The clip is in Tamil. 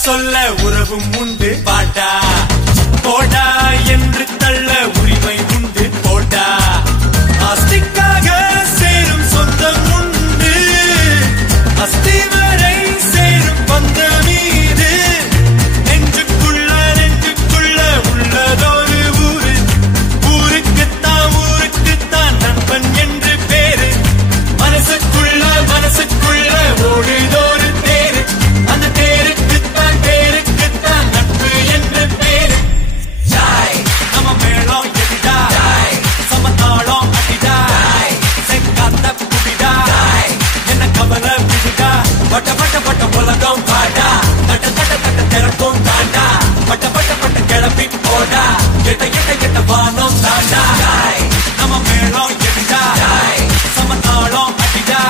சொல்ல உறவும் உண்டு பாட்டா போடா என்று தள்ள உரிமை உண்டு போடா ஆஸ்திக்காக சேரும் சொந்தம் உண்டு அஸ்தி வரை சேரும் பந்த மீது நெஞ்சுக்குள்ள உள்ளதொரு ஊரு ஊருக்குத்தான் நண்பன் என்று பேரு மனசுக்குள்ள ஓடுதோரு தேரு அந்த தேருக்குத்தான் நட்பு என்று பேரு நம்ம மேளம் எதிடா சமத்தாளம் அடிடா செங்காத்த புடிடா என்ன கவலை விடுடா பட்ட உலகம் பாடா தட்ட திறக்கும் தாண்டா பட்ட கிளம்பி போடா எட்ட வானம் தாண்டா நம்ம மேளம் எதிடா சமத்தாளம் அடிடா